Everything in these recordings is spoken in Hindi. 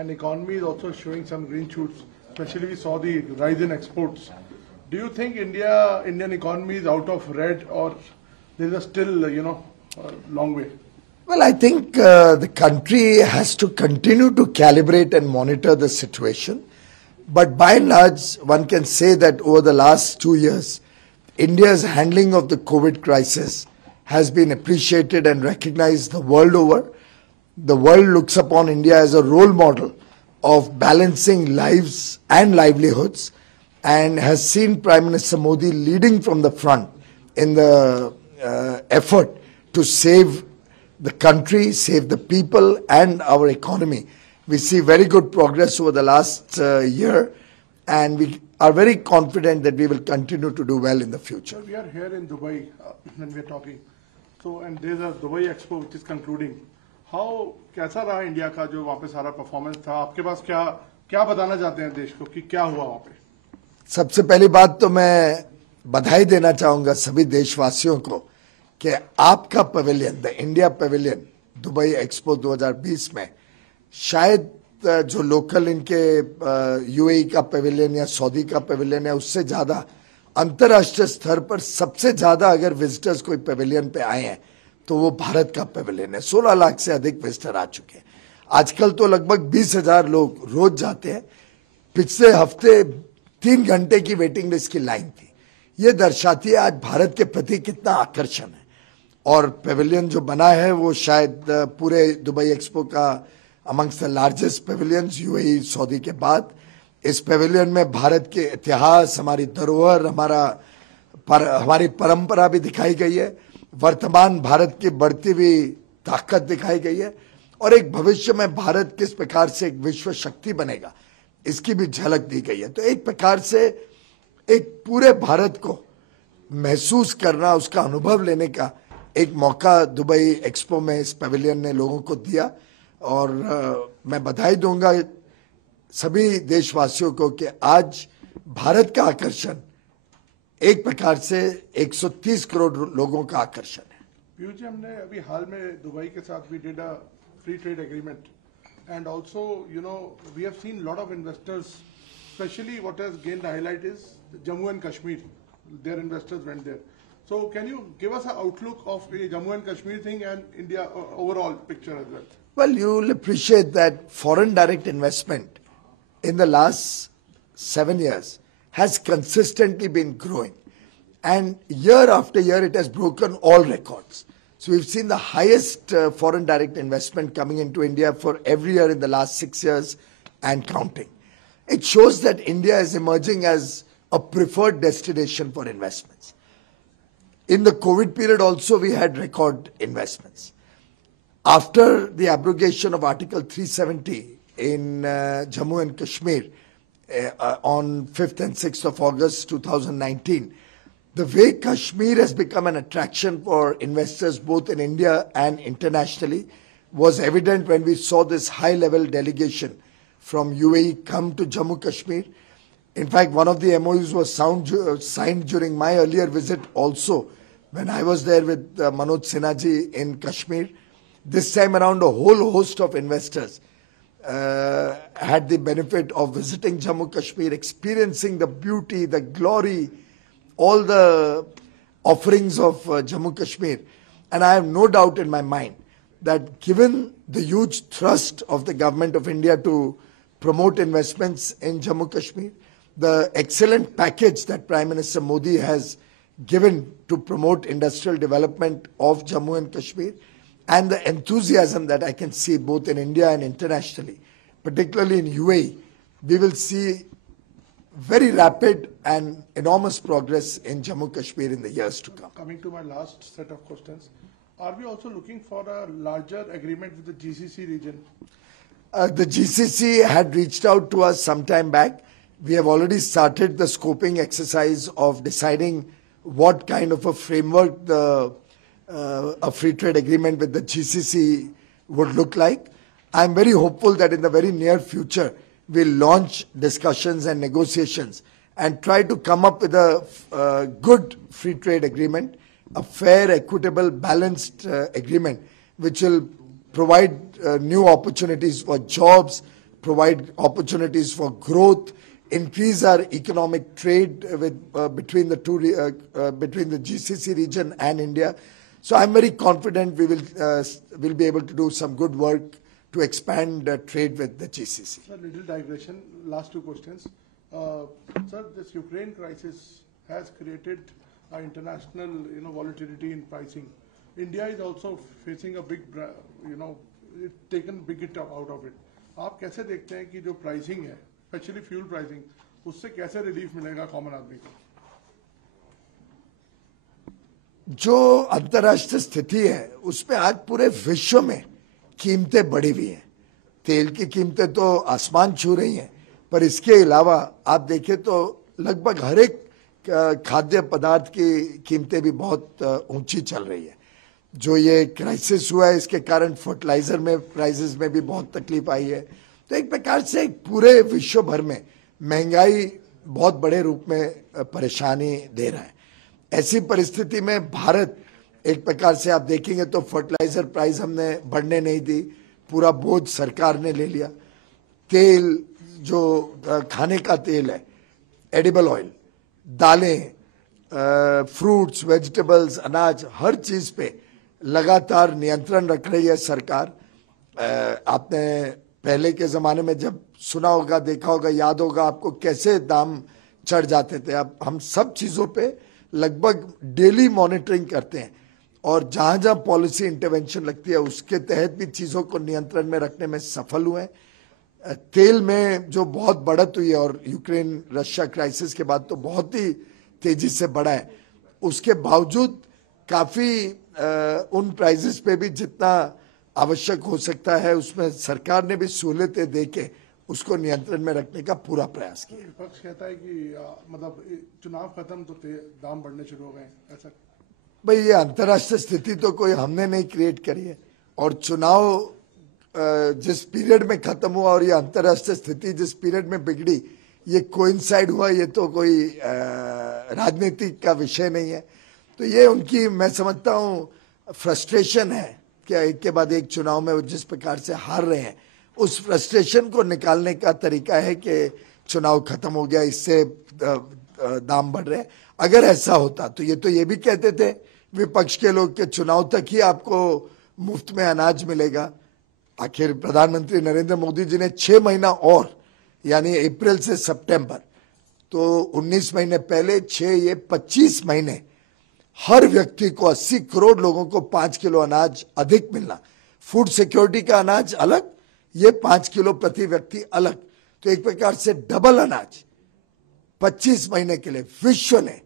And economy is also showing some green shoots. Especially we saw the rise in exports. Do you think Indian economy is out of red, or there is a still, a long way? Well, I think the country has to continue to calibrate and monitor the situation. But by and large, one can say that over the last 2 years, India's handling of the COVID crisis has been appreciated and recognized the world over. The world looks upon India as a role model of balancing lives and livelihoods, and has seen Prime Minister Modi leading from the front in the effort to save the country, save the people and our economy. We see very good progress over the last year, and we are very confident that we will continue to do well in the future. So we are here in Dubai when we are talking. So, and there's a Dubai Expo which is concluding. How कैसा रहा इंडिया का जो वहाँ पे सारा परफॉर्मेंस था? आपके पास क्या बताना चाहते हैं देश को कि क्या हुआ वहाँ पे? सबसे पहली बात तो मैं बधाई देना चाहूंगा सभी देशवासियों को कि आपका pavilion, the India pavilion Dubai expo 2020 में शायद जो लोकल इनके यूएई का पवेलियन या सऊदी का पवेलियन है, उससे ज्यादा अंतर्राष्ट्रीय स्तर पर सबसे ज्यादा अगर विजिटर्स कोई पवेलियन पे आए हैं तो वो भारत का पवेलियन है। 16 लाख से अधिक विजिटर आ चुके हैं। आजकल तो लगभग 20,000 लोग रोज जाते हैं। पिछले हफ्ते 3 घंटे की वेटिंग लिस्ट की लाइन थी। ये दर्शाती है आज भारत के प्रति कितना आकर्षण है, और पवेलियन जो बना है वो शायद पूरे दुबई एक्सपो का amongst the largest pavilions UAE Saudi के बाद। इस पवेलियन में भारत के इतिहास, हमारी धरोहर, हमारी परंपरा भी दिखाई गई है, वर्तमान भारत की बढ़ती हुई ताकत दिखाई गई है, और एक भविष्य में भारत किस प्रकार से एक विश्व शक्ति बनेगा इसकी भी झलक दी गई है। तो एक प्रकार से एक पूरे भारत को महसूस करना, उसका अनुभव लेने का एक मौका दुबई एक्सपो में इस पवेलियन ने लोगों को दिया, और मैं बधाई दूंगा सभी देशवासियों को कि आज भारत का आकर्षण एक प्रकार से 130 करोड़ लोगों का आकर्षण है। पीयूष जी, हमने अभी हाल में दुबई के साथ we did a free trade agreement, and also we have seen lot of investors, especially what has gained highlight is Jammu and Kashmir. Their investors went there. So can you give us an outlook of the Jammu and Kashmir thing and India overall picture as well? Well, you will appreciate that foreign direct investment in the last 7 years has consistently been growing, and year after year it has broken all records. So we've seen the highest foreign direct investment coming into India for every year in the last 6 years and counting. It shows that India is emerging as a preferred destination for investments. In the COVID period also we had record investments. After the abrogation of Article 370 in Jammu and Kashmir on 5th and 6th of August 2019, the way Kashmir has become an attraction for investors both in India and internationally was evident when we saw this high-level delegation from UAE come to Jammu Kashmir. In fact, one of the MOUs was signed during my earlier visit also when I was there with Manoj Sinha ji in Kashmir. This time around, a whole host of investors had the benefit of visiting Jammu Kashmir, experiencing the beauty, the glory, all the offerings of Jammu Kashmir. And I have no doubt in my mind that given the huge thrust of the government of India to promote investments in Jammu Kashmir, the excellent package that Prime Minister Modi has given to promote industrial development of Jammu and Kashmir, and the enthusiasm that I can see both in India and internationally, particularly in UAE, we will see very rapid and enormous progress in Jammu Kashmir in the years to come. Coming to my last set of questions, are we also looking for a larger agreement with the GCC region? The GCC had reached out to us some time back. We have already started the scoping exercise of deciding what kind of a framework a free trade agreement with the GCC would look like. I am very hopeful that in the very near future, we'll launch discussions and negotiations and try to come up with a good free trade agreement, a fair, equitable, balanced agreement, which will provide new opportunities for jobs, provide opportunities for growth, increase our economic trade between the GCC region and India. So I'm very confident we will be able to do some good work to expand trade with the GCC. Sir, little digression. Last two questions. Sir, this Ukraine crisis has created international, volatility in pricing. India is also facing a big, it's taken big hit out of it. आप कैसे देखते हैं कि जो प्राइसिंग है, स्पेशली फ्यूल प्राइसिंग, उससे कैसे रिलीफ मिलेगा कॉमन आदमी को? जो अंतर्राष्ट्रीय स्थिति है उसमें आज पूरे विश्व में कीमतें बढ़ी हुई हैं। तेल की कीमतें तो आसमान छू रही हैं, पर इसके अलावा आप देखें तो लगभग हर एक खाद्य पदार्थ की कीमतें भी बहुत ऊंची चल रही है। जो ये क्राइसिस हुआ है इसके कारण फर्टिलाइजर में प्राइसेस में भी बहुत तकलीफ आई है। तो एक प्रकार से पूरे विश्व भर में महंगाई बहुत बड़े रूप में परेशानी दे रहा है। ऐसी परिस्थिति में भारत एक प्रकार से आप देखेंगे तो फर्टिलाइजर प्राइस हमने बढ़ने नहीं दी, पूरा बोझ सरकार ने ले लिया। तेल जो खाने का तेल है, एडिबल ऑयल, दालें, फ्रूट्स, वेजिटेबल्स, अनाज, हर चीज पे लगातार नियंत्रण रख रही है सरकार। आपने पहले के ज़माने में जब सुना होगा, देखा होगा, याद होगा आपको कैसे दाम चढ़ जाते थे। अब हम सब चीज़ों पे लगभग डेली मॉनिटरिंग करते हैं और जहाँ जहाँ पॉलिसी इंटरवेंशन लगती है उसके तहत भी चीज़ों को नियंत्रण में रखने में सफल हुए। तेल में जो बहुत बढ़त हुई है और यूक्रेन रशिया क्राइसिस के बाद तो बहुत ही तेजी से बढ़ा है, उसके बावजूद काफ़ी उन प्राइसेस पे भी जितना आवश्यक हो सकता है उसमें सरकार ने भी सहूलियतें देके उसको नियंत्रण में रखने का पूरा प्रयास किया। विपक्ष कहता है कि मतलब चुनाव खत्म तो दाम बढ़ने शुरू हो गए, ऐसा? भाई ये अंतर्राष्ट्रीय स्थिति तो कोई हमने नहीं क्रिएट करी है और चुनाव जिस पीरियड में खत्म हुआ और ये अंतर्राष्ट्रीय स्थिति जिस पीरियड में बिगड़ी, ये कोइंसाइड हुआ, ये तो कोई राजनीतिक का विषय नहीं है। तो ये उनकी, मैं समझता हूँ, फ्रस्ट्रेशन है कि एक के बाद एक चुनाव में जिस प्रकार से हार रहे हैं, उस फ्रस्ट्रेशन को निकालने का तरीका है कि चुनाव खत्म हो गया, इससे दाम बढ़ रहे हैं। अगर ऐसा होता तो ये भी कहते थे विपक्ष के लोग कि चुनाव तक ही आपको मुफ्त में अनाज मिलेगा। आखिर प्रधानमंत्री नरेंद्र मोदी जी ने 6 महीना और, यानी अप्रैल से सितंबर, तो 19 महीने पहले 6, ये 25 महीने हर व्यक्ति को 80 करोड़ लोगों को 5 किलो अनाज अधिक मिलना। फूड सिक्योरिटी का अनाज अलग, ये 5 किलो प्रति व्यक्ति अलग, तो एक प्रकार से डबल अनाज 25 महीने के लिए। विश्व ने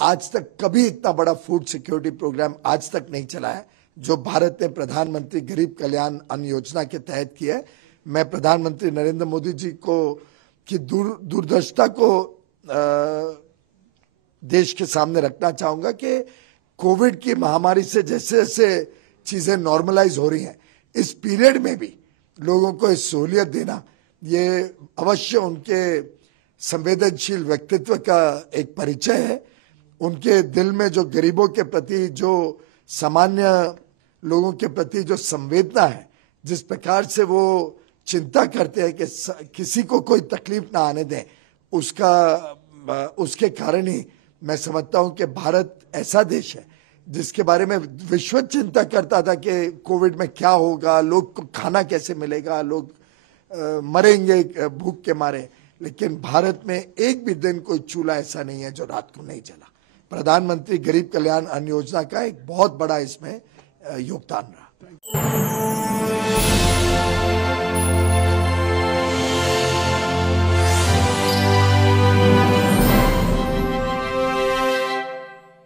आज तक कभी इतना बड़ा फूड सिक्योरिटी प्रोग्राम आज तक नहीं चलाया जो भारत ने प्रधानमंत्री गरीब कल्याण अन्न योजना के तहत किया है। मैं प्रधानमंत्री नरेंद्र मोदी जी को की दूरदर्शिता को देश के सामने रखना चाहूंगा कि कोविड की महामारी से जैसे जैसे चीजें नॉर्मलाइज हो रही हैं, इस पीरियड में भी लोगों को इस सहूलियत देना, ये अवश्य उनके संवेदनशील व्यक्तित्व का एक परिचय है। उनके दिल में जो गरीबों के प्रति, जो सामान्य लोगों के प्रति जो संवेदना है, जिस प्रकार से वो चिंता करते हैं कि किसी को कोई तकलीफ ना आने दें, उसके कारण ही मैं समझता हूं कि भारत ऐसा देश है जिसके बारे में विश्व चिंता करता था कि कोविड में क्या होगा, लोग को खाना कैसे मिलेगा, लोग मरेंगे भूख के मारे, लेकिन भारत में एक भी दिन कोई चूल्हा ऐसा नहीं है जो रात को नहीं जला। प्रधानमंत्री गरीब कल्याण अन्न योजना का एक बहुत बड़ा इसमें योगदान रहा।